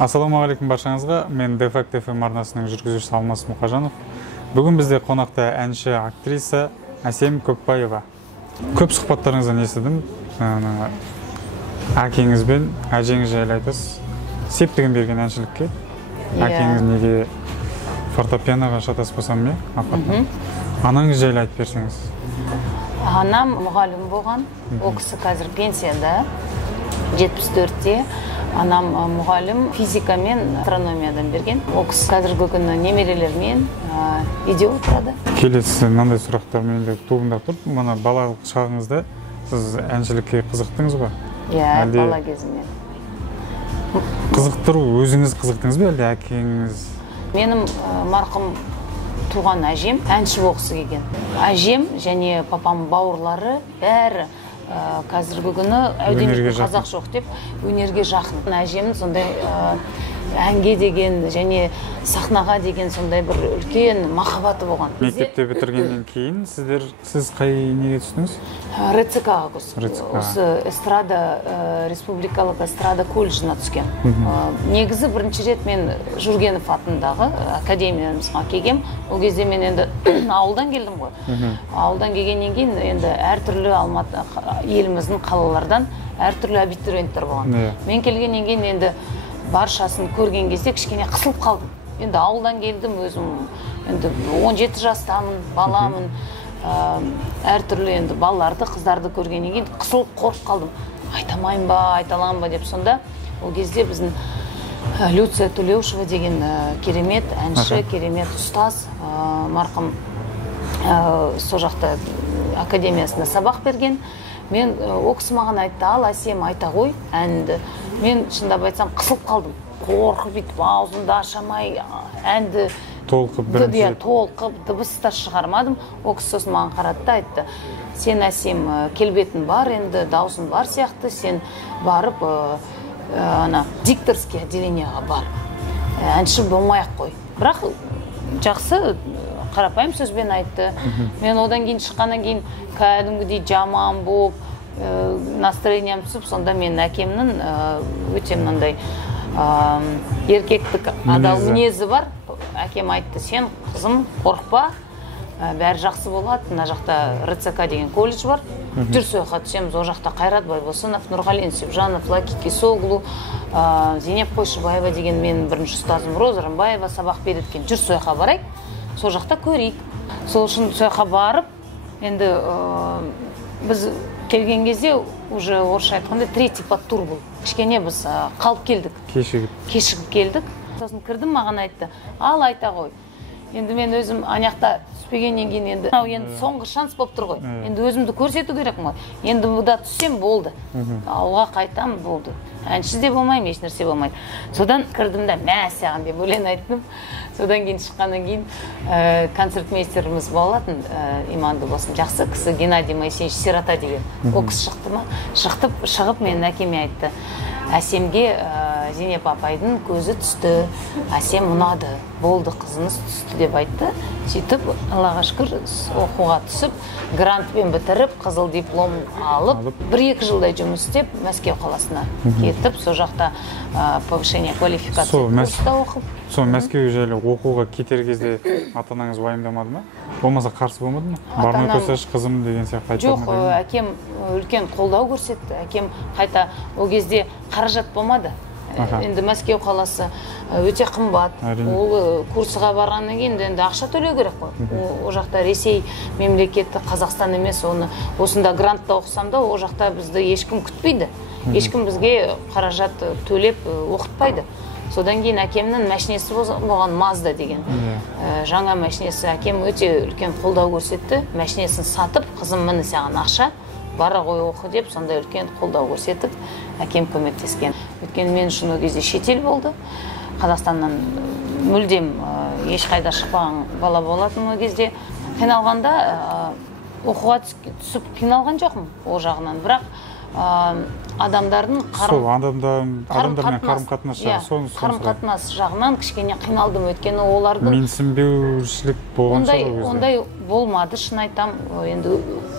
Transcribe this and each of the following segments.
Ассалаумағалейкум баршаңызға. Мен Дефакт FM арнасының жүргізушісі Алмас Мұқажанов. Бүгін бізде қонақта әнші, актриса Әсем Көкбаева. Көп сұхбаттарыңыздан естідім. Әкеңіз бен әжеңіз жайлы айтасыз. Септігін берген әншілікке. Әкеңіз неге фортепианоға шатаспасам не? Анаңыз жайлы айтып берсеңіз. Анам мұғалім болған. Ол кісі қазір пенсияда, 74-те. Анам мұғалім физика мен астрономиядан берген. Ол кісі қазіргі күні немерелермен үйде отырады. Келесі мынандай сұрақтар менде туындап тұр. Мына балалық шағыңызда сіз әншілікке қызықтыңыз ба? Иә, бала кезімнен. Қызықтыру, өзіңіз қызықтыңыз ба әлде әкеңіз? Менің марқұм туған әжем әнші болғысы келген. Әжем және папам бауырлары бәрі қазіргі күні әудемейтін қазақ жоқ деп өнерге жақын. Әжемнің сондай әнге деген және сахнаға деген сондай бір үлкен махаббаты болған. Мектепте бітіргеннен кейін сіз қай неге түстіңіз? РЦК-ға осы эстрада, республикалық эстрада колледжіне түскен. Негізі бірінші рет мен Жүргенов атындағы академиямызға келгем. Ол кезде мен енді ауылдан келдім ғой. Ауылдан келгеннен кейін енді әртүрлі еліміздің қалалардан әртүрлі абитуриенттер болған. Мен келгеннен кейін енді баршасын көрген кезде кішкене қысылып қалдым. Енді ауылдан келдім өзім, енді 17 жастамын, баламын, әртүрлі енді балаларды, қыздарды көргеннен кейін қысылып қорқып қалдым. Айтамайын ба, айталам ба деп сонда ол кезде біздің Люция Тулеушева деген керемет әнші, керемет ұстаз, марқұм сол жақта академиясында сабақ берген. Мен ол кісі маған айтты, ал Әсем айта ғой әнді. Мен шындап айтсам қысылып қалдым. Қорқып бүйтіп аузымды ашамай әнді толқып дыбыс та шығармадым. Ол кісі сосын маған қарады да айтты: сен Әсем келбетің бар, енді даусың бар сияқты, сен барып дикторский отделениеға бар. Әнші болмай-ақ қой. Бірақ жақсы қарапайым сөзбен айтты. Мен одан кейін шыққаннан кейін кәдімгідей жаман болып, настроениям түсіп, сонда мен әкемнің өте мынандай еркектік адал мінезі бар. Әкем айтты: сен қызым қорықпа, бәрі жақсы болады. Мына жақта РЦК деген колледж бар. Жүр сояққа түсеміз. Ол жақта Қайрат Байбосынов, Нұрғали Несіпжанов, Лаки Кесоглу, Зейнеп Қойшыбаева деген менің бірінші ұстазым Роза Рымбаева сабақ береді екен. Жүр сояққа барайық, сол жақта көрейік. Сол үшін сояққа барып, енді біз келген кезде уже орысша айтқанда третий подтур был. Кішкене біз қалып келдік. Кешігіп келдік. Сосын кірдім, маған айтты: ал айта ғой. Енді мен өзім аяқта түспегеннен кейін енді соңғы шанс болып тұр ғой. Енді өзімді көрсету керек ғой. Енді бұда түссем болды. Ауылға қайтам болды. Әнші де болмаймын, еш нәрсе болмайды. Содан кірдім де мәссаған деп өлең айттым. Содан кейін шыққаннан кейін концертмейстеріміз болатын, иманды болсын, жақсы кісі Геннадий Моисеевич Сирота деген. Ол кісі шықты ма? Шығып менің әкеме айтты: Әсемге Зейнеп апайдың көзі түсті, Әсем ұнады, болды, қызыңыз түсті деп айтты. Сөйтіп, Аллаға шүкір, оқуға түсіп, грантпен бітіріп, қызыл диплом алып, 1-2 жылдай жұмыс істеп, Мәскеу қаласына кетіп, сол жақта повышение квалификация курста оқып. Сол Мәскеу жайлы оқуға кетер кезде ата-анаңыз уайымдамады ма? Болмаса қарсы болмады ма? Бармай қойсайшы қызым деген сияқты айтты ма? Жоқ, әкем үлкен қолдау көрсетті. Әкем қайта ол кезде қаражат болмады. Енді Мәскеу қаласы өте қымбат. Ол курсыға барғаннан кейін енді ақша төлеу керек қой. Ол жақта Ресей мемлекеті, Қазақстан емес, осында грантта оқысам да, ол жақта бізді ешкім күтпейді. Ешкім бізге қаражат төлеп оқытпайды. Содан кейін әкемнің мәшинесі болған Мазда деген. Жаңа мәшинесі. Әкем өте үлкен қолдау көрсетті. Мәшинесін сатып, қызым міне саған ақша, бара ғой оқы деп, сондай үлкен қолдау көрсетіп, әкем көмектескен. Өйткені мен үшін ол кезде шетел болды. Қазақстаннан мүлдем ешқайда шықпаған бала болатын ол кезде. Қиналғанда оқуға түсіп қиналған жоқпын ол жағынан, бірақ адамдардың қарым-қатынас жағынан кішкене қиналдым. Өйткені олардың менсінбеушілік болған шығар. Ондай болмады, шын айтам, енді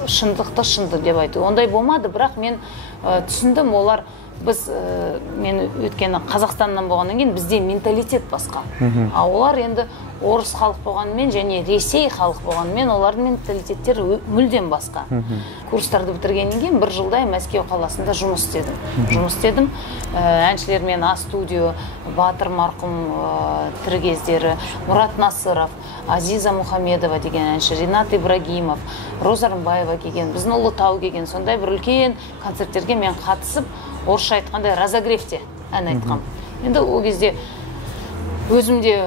шындықты шынды деп айту. Ондай болмады, бірақ мен түсіндім, олар біз мен өткені Қазақстаннан болғаннан кейін бізде менталитет басқа. А олар енді орыс халық болғанымен және Ресей халық болғанымен олардың менталитеттері мүлдем басқа. Курстарды бітіргеннен кейін бір жылдай Мәскеу қаласында жұмыс істедім. Әншілермен А-студио, Батыр марқұм тірі кездері, Мұрат Насыров, Азиза Мұхамедова деген әнші, Ринат Ибрагимов, Роза Рымбаева келген, біздің Ұлытау келген, сондай бір үлкен концерттерге мен қатысып, орысша айтқандай разогревте ән айтқам. Енді ол кезде өзімде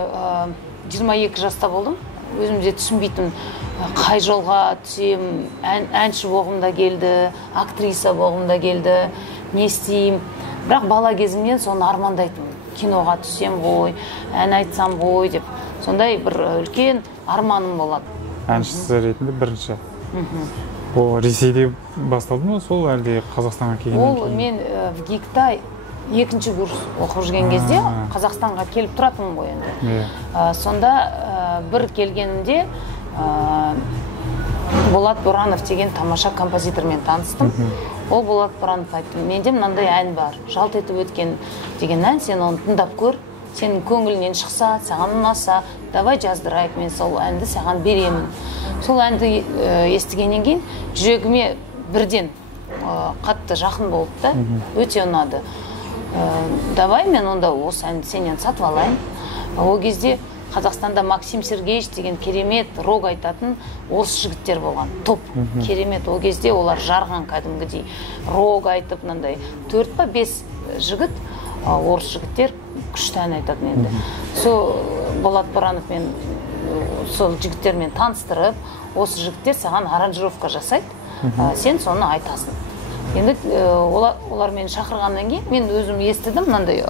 22 жаста болдым. Өзімде түсінбейтін қай жолға түсем, әнші болғым да келді, актриса болғым да келді, не істеймін. Бірақ бала кезімнен соны армандайтын. Киноға түсем ғой, ән айтсам ғой деп. Сондай бір үлкен арманым болады. Әншісі ретінде бірінші. Ол Ресейде басталды ма, сол әлде Қазақстанға келгеннен кейін? Ол мен в ГИК-та екінші курс оқып жүрген кезде Қазақстанға келіп тұратынмын ғой енді. Сонда бір келгенімде Болат Боранов деген тамаша композитормен таныстым. Ол Болат Боранов айтты, менде мынандай ән бар, жалт етіп өткен деген ән, сен оны тыңдап көр, сенің көңілінен шықса, саған ұнаса, давай жаздырайық, мен сол әнді саған беремін. Сол әнді естігеннен кейін жүрегіме бірден қатты жақын болды да, өте ұнады. Давай мен онда осы әнді сенен сатып алайын. Ол кезде Қазақстанда Максим Сергеевич деген керемет рок айтатын орыс жігіттер болған. Топ, керемет. Ол кезде олар жарған кәдімгідей рок айтып, мынандай 4 па 5 жігіт, орыс жігіттер күшті ән айтатын енді. Сол Болат Боранов мен сол жігіттермен таныстырып, осы жігіттер саған аранжировка жасайды, сен соны айтасың. Енді олар мені шақырғаннан кейін мен өзім естідім, мынандай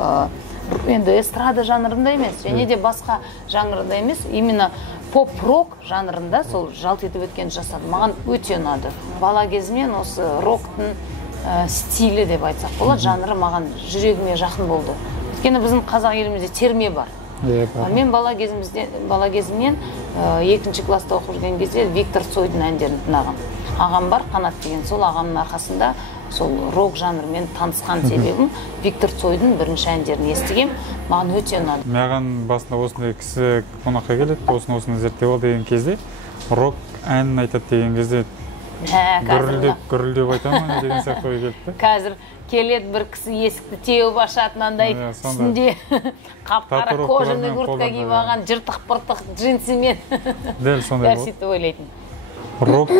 енді эстрада жанрында емес, және де басқа жанрында емес, именно поп-рок жанрында сол жалт етіп өткен жасады. Маған өте ұнады. Бала кезімнен осы роктың стилі деп айтсақ болады, жанры маған жүрегіме жақын болды. Өйткені біздің қазақ елімізде терме бар. Мен бала кезімнен екінші класста оқып жүрген кезде Виктор Цойдың әндерін тыңдағам. Ағам бар, Қанат деген, сол ағамның арқасында сол рок жанрымен танысқан себебім Виктор Цойдың бірінші әндерін естігем, маған өте ұнады. Маған басында осындай кісі қонаққа келеді, осыны зерттеп ал деген кезде, рок әнін айтады деген кезде гүрілдеп айтамын деген сияқты ой келді. Қазір келеді бір кісі есікті теуіп ашады, мынандай үстінде қап-қара кожаный куртка киіп алған, жыртық-пыртық джинсімен дәл сондай болды. Сөйтіп ойлайтын. Рок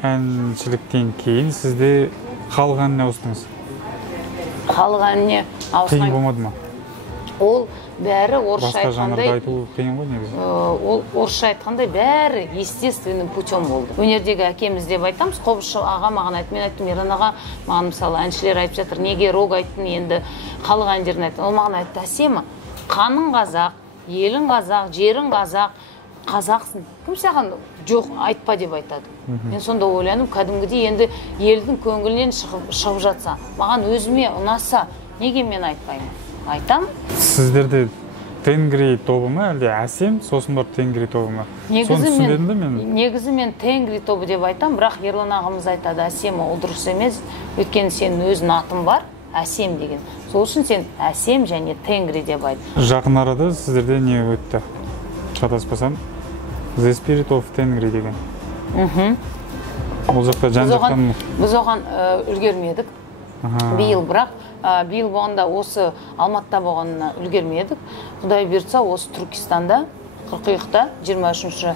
әншіліктен кейін сізде халық әніне ауыстыңыз. Халық әніне ауысқан. Қиын болмады ма? Ол бәрі орысша айтқандай. Басқа жанрда айту қиын ғой негізі? Ол орысша айтқандай бәрі естественным путем болды. Өнердегі әкеміз деп айтамыз, Қобызшы аға маған айтты, мен айттым, Еран аға, маған мысалы әншілер айтып жатыр, неге рок айттың, енді халық әндерін айттың. Ол маған айтты, әсема, қаның қазақ, елің қазақ, жерің қазақ, қазақсың. Кім саған жоқ айтпа деп айтады. Мен сонда ойланым, кәдімгідей енді елдің көңілінен шығып жатса, маған өзіме ұнаса, неге мен айтпаймын? Айтам. Сіздерде Тенгри тобы ма, әлде әсем, сосын бар Тенгри тобы ма? Негізі мен Тенгри тобы деп айтам, бірақ Ерлан ағамыз айтады, әсем ол дұрыс емес, өйткені сенің өзің атың бар, әсем деген. Сол үшін сен әсем және Тенгри деп айт. Жақын арада сіздерде не өтті? Шатаспасам, The Spirit of Tengri деген. Ол жақта жан-жақтан... Біз оған үлгермедік. Биыл бірақ, биыл болғанда осы Алматыда болғанына үлгермедік. Құдай бұйыртса, осы Түркістанда, қыркүйекте, 23-ші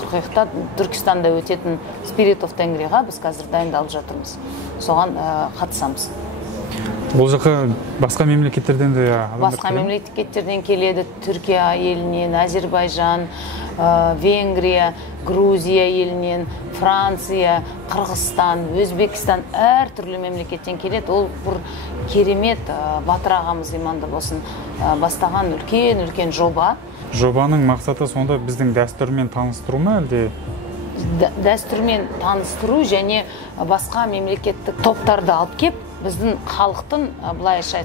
қыркүйекте Түркістанда өтетін Spirit of Tengriға біз қазір дайындалып жатырмыз. Соған қатысамыз. Ол жаққа басқа мемлекеттерден де басқа мемлекеттерден келеді. Түркия елінен, Әзербайжан, Венгрия, Грузия елінен, Франция, Қырғызстан, Өзбекстан әр түрлі мемлекеттен келеді. Ол бір керемет Батыр ағамыз иманды болсын бастаған үлкен жоба. Жобаның мақсаты сонда біздің дәстүрмен таныстыру ма, әлде? Дәстүрмен таныстыру және басқа мемлекеттік топтарды алып кеп, біздің халықтың былайша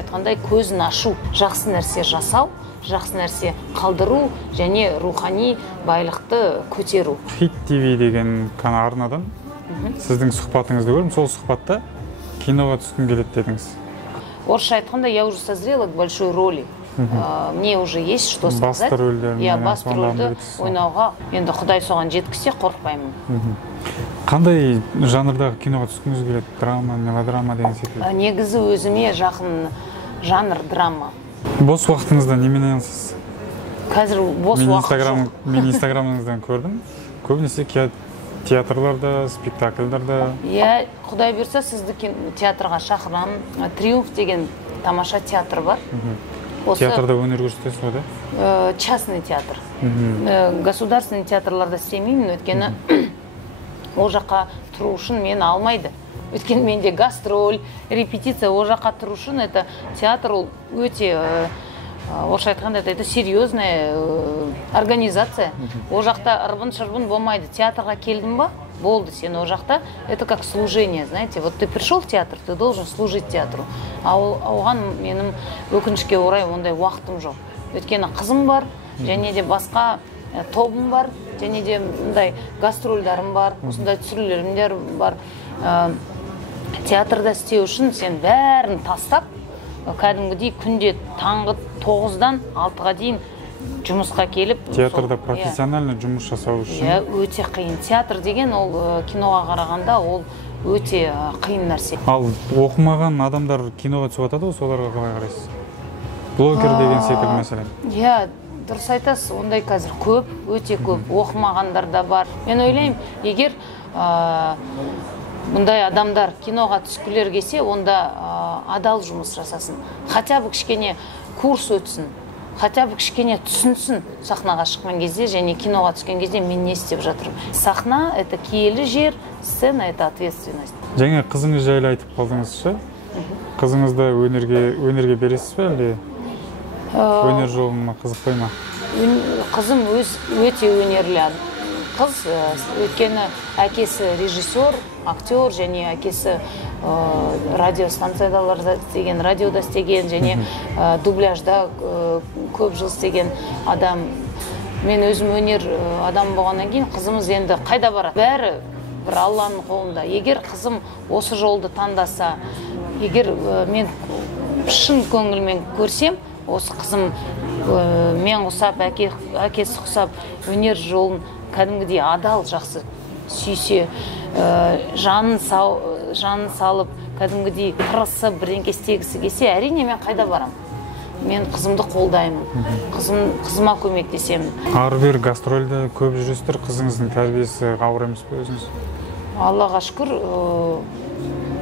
айтқандай көзін ашу, жақсы нәрсе жасау, жақсы нәрсе қалдыру және рухани байлықты көтеру. Хит ТВ деген арнадан сіздің сұхбатыңызды көрдім. Сол сұхбатта киноға түскім келеді дедіңіз. Орысша айтқанда, я уже созрела к большой роли. Мне уже есть что сказать. Басты рөлдерін, Я басты рөлді ойнауға, енді Құдай соған жеткізсе қорықпаймын. Қандай жанрдағы киноға түскіңіз келеді? Драма, мелодрама деген секілді? Негізі өзіме жақын жанр драма. Бос уақытыңызда немен айналысасыз? Қазір бос уақыт жоқ. Мен инстаграмыңыздан көрдім. Көбінесе театрларда, спектакльдарда. Иә, Құдай берсе сізді театрға шақырамын. Триумф деген тамаша театр бар. Театрда өнер көрсетесіз ғой, да? Частный театр. Государственный театрларда істемеймін, өйткені ол жаққа тұру үшін мені алмайды. Өйткені менде гастроль, репетиция, ол жаққа тұру үшін это театр ол өте, орысша айтқанда, это серьезная организация. Ол жақта ырбын-шырбын болмайды. Театрға келдің ба? Болды, сен ол жақта, это как служение, знаете, вот ты пришел в театр, ты должен служить театру, а оған менің өкінішке орай ондай уақытым жоқ. Өйткені қызым бар, және де басқа тобым бар, және де мұндай гастрольдарым бар, осындай түсірілімдер бар. Театрда істеу үшін сен бәрін тастап, кәдімгідей күнде таңғы 9-дан 6-ға дейін жұмысқа келіп... Театрда профессионально жұмыс жасау үшін? Өте қиын. Театр деген ол киноға қарағанда ол өте қиын нәрсе. Ал оқымаған адамдар киноға түсіп атады, соларға қалай қарайсыз? Блогер деген секілді мәселен. Иә, дұрыс айтасыз, ондай қазір көп, өте көп. Оқымағандар да бар. Мен ойлаймын, егер мұндай адамдар киноға түскілер келсе, онда адал жұмыс жасасын. Хотя бы кішкене курс өтсін. Хотя бы кішкене түсінсін сахнаға шыққан кезде, және киноға түскен кезде мен не істеп жатырмын. Сахна – это киелі жер, сцена – это ответственность. Жаңа қызыңыз жайлы айтып қалдыңызшы. Қызыңызды өнерге бересіз бе, әлде өнер жолына қызықпай ма? Қызым өте өнерлі қыз, өйткені әкесі режиссер, актер, және әкесі радиостанцияларда істеген, радиода істеген, және дубляжда көп жыл істеген адам. Мен өзім өнер адам болғаннан кейін қызымыз енді қайда барады? Бәрі бір Алланың қолында. Егер қызым осы жолды таңдаса, егер мен шын көңілмен көрсем, осы қызым мен ұқсап, әкесі ұқсап, өнер жолын кәдімгідей адал, жақсы сүйсе, жанын салып, кәдімгідей қырысып, бірдеңке істегісі келсе, әрине мен қайда барам? Мен қызымды қолдаймын, қызыма көмектесемін. Ары-бері гастрольда көп жүресіздер, қызыңыздың тәрбиесі ауыр емес пе өзіңіз? Аллаға шүкір,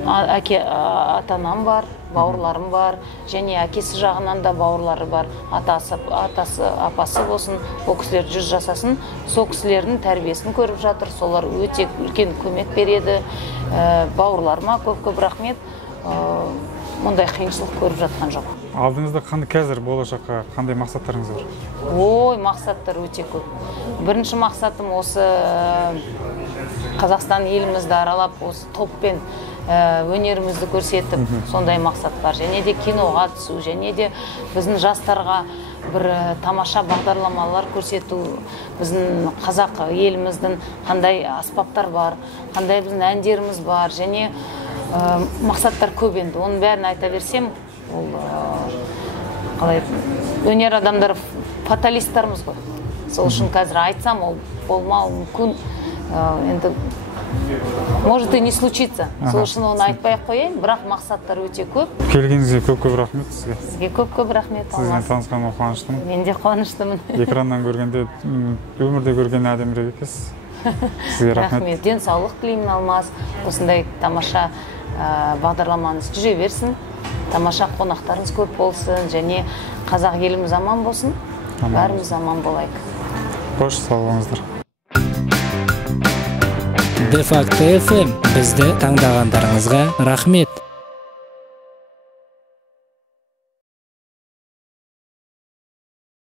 ата-анам бар, бауырларым бар, және әкесі жағынан да бауырлары бар. Атасы, апасы болсын, ол кісілер 100 жасасын, сол кісілердің тәрбиесін көріп жатыр, солар өте үлкен көмек береді. Бауырларыма көп рахмет, мұндай қиыншылық көріп жатқан жоқ. Алдыңызда қазір болашаққа қандай мақсаттарыңыз бар? Ой, мақсаттар өте көп. Бірінші мақсатым осы Қазақстан елімізді аралап, осы топпен өнерімізді көрсетіп, сондай мақсат бар. Және де киноға түсу, және де біздің жастарға бір тамаша бағдарламалар көрсету, біздің қазақ еліміздің қандай аспаптар бар, қандай біздің әндеріміз бар, және мақсаттар көп енді. Оның бәрін айта берсем, өнер адамдар фаталисттарымыз ғой. Сол үшін қазір айтсам, ол болмауы мүмкін. Енді, может и не случится. Сол үшін оны айтпай-ақ қояйын, бірақ мақсаттар өте көп. Келгеніңізге көп рахмет сізге. Сізге көп рахмет. Сізбен танысқаныма қуаныштымын. Мен де қуаныштымын. Экраннан көргенде, өмірде көрген әдемірек екенсіз. Сізге рахмет. Денсаулық тілеймін, Алмаз. Осындай тамаша бағдарламаңыз жүре берсін. Тамаша қонақтарыңыз көп болсын, және қазақ еліміз аман болсын. Бәріміз аман болайық. Қош, сау болыңыздар. Де факто FM, бізді таңдағандарыңызға рахмет.